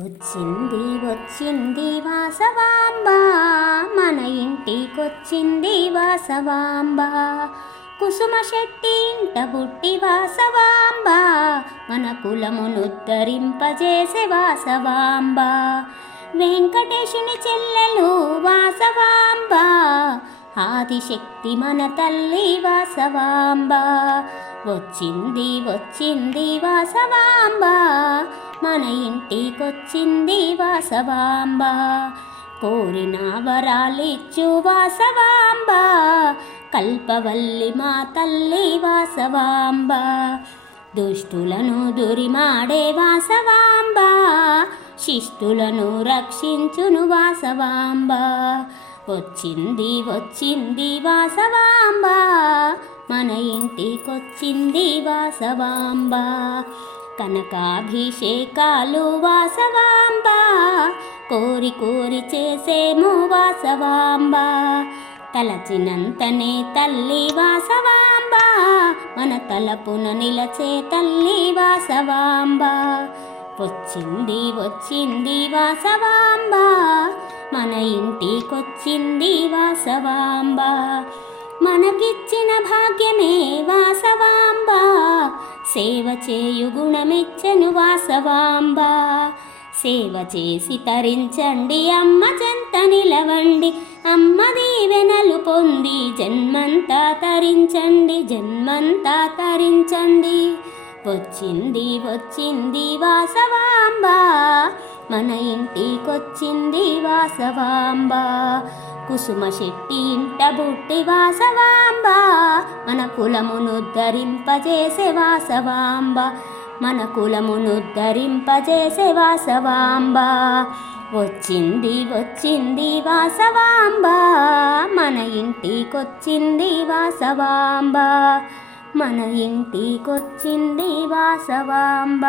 వచ్చింది వచ్చింది వాసవాంబ, మన ఇంటికొచ్చింది వాసవాంబ. కుసుమ శెట్టి ఇంట పుట్టి వాసవాంబ, మన కులమునుద్ధరింపజేసే వాసవాంబ. వెంకటేశుని చెల్లెలు వాసవాంబ, ఆదిశక్తి మన తల్లి వాసవాంబ. వచ్చింది వచ్చింది వాసవాంబ, మన ఇంటికొచ్చింది వాసవాంబ. కోరిన వరాలిచ్చు వాసవాంబ, కల్పవల్లి మా తల్లి వాసవాంబ. దుష్టులను దురిమాడే వాసవాంబ, శిష్టులను రక్షించును వాసవాంబ. వచ్చింది వచ్చింది వాసవాంబ, మన ఇంటికొచ్చింది వాసవాంబ. కనకాభిషేకాలు వాసవాంబ, కోరి కోరి చేసేము వాసవాంబ. తలచినంతనే తల్లి వాసవాంబ, మన తలపున నిలచే తల్లి వాసవాంబ. వచ్చింది వచ్చింది వాసవాంబ, మన ఇంటికొచ్చింది వాసవాంబ. మనకిచ్చిన భాగ్యమే వాసవాంబ, సేవ చేయు గుణమిచ్చెను వాసవాంబ. సేవ చేసి తరించండి, అమ్మ చెంత నిలవండి, అమ్మ దీవెనలు పొంది జన్మంతా తరించండి, జన్మంతా తరించండి. వచ్చింది వచ్చింది వాసవాంబ, మన ఇంటికొచ్చింది వాసవాంబ. కుసుమ శెట్టి ఇంట బుట్టి వాసవాంబ, మన కులమునుద్ధరింపజేసే వాసవాంబ, మన కులమునుద్ధరింపజేసే వాసవాంబ. వచ్చింది వచ్చింది వాసవాంబ, మన ఇంటికొచ్చింది వాసవాంబ, మన ఇంటికొచ్చింది వాసవాంబ.